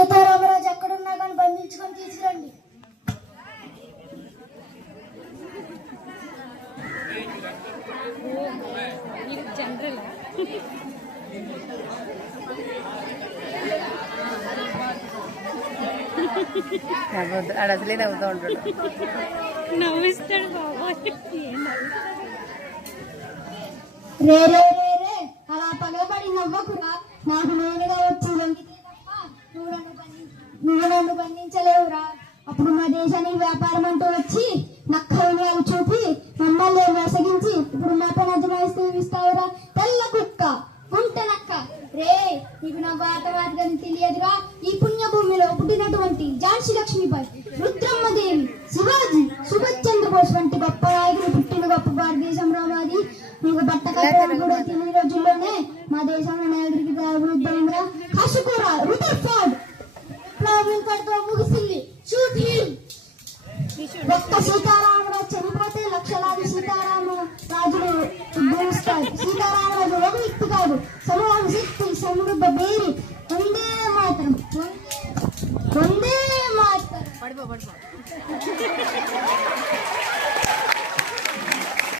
సీతారామరాజు ఎక్కడున్నా కానీ బంధించుకొని తీసుకురండి. ఆడ అసలే నవ్వుతూ ఉంటాడు, నవ్విస్తాడు బాబా. రే రే రే రే అలా పగబడి నవ్వకురా. నాకు నేనుగా వచ్చి లొంగితే తప్ప నువ్వు నన్ను బంధించలేవురా. అప్పుడు మా దేశానికి వ్యాపారం అంటూ వచ్చి నక్కలు చూపి మమ్మల్ని వేసగించి ఇప్పుడు మా పైన అజమాయిస్తావురా. తెల్ల కుక్క కుంట నక్క. రే నీకు నా వాతవాదిని తెలియదురా. ఈ పుణ్యభూమిలో పుట్టినటువంటి ఝాన్సీ లక్ష్మీబాయి, రుద్రమ్మదేవి, శివాజీ, సుభాష్ చంద్రబోస్ వంటి గొప్ప నాయకులు పుట్టిన గొప్ప భారతదేశంలో మాది. నీకు బట్ట కట్టడం కూడా 9 రోజుల్లోనే మా దేశంలో నాయకుడికి అభివృద్ధి కాసుకోరా. రుదర్ఫోర్డ్ విప్లవంతో ముగిసింది. Shoot him. ఒక్క సీతారామరాజు చనిపోతే లక్షలాది సీతారామ రాజులు ఉద్భవిస్తారు. సీతారామరాజు ఒక వ్యక్తి కాదు, సమూహం శక్తి సమృద్ధ బేరి. వందే మాతరం, వందే మాతరం.